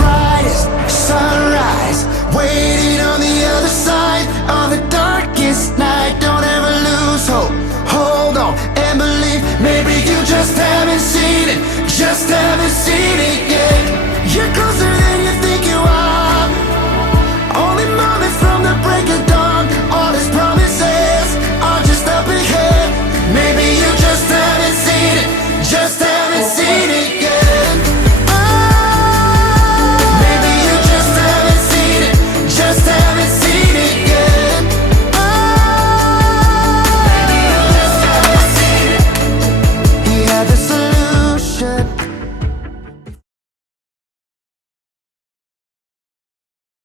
brightest sunrise waiting on the other side of the darkest night. Don't ever lose hope, hold on and believe. Maybe you just haven't seen it, just haven't seen it yet.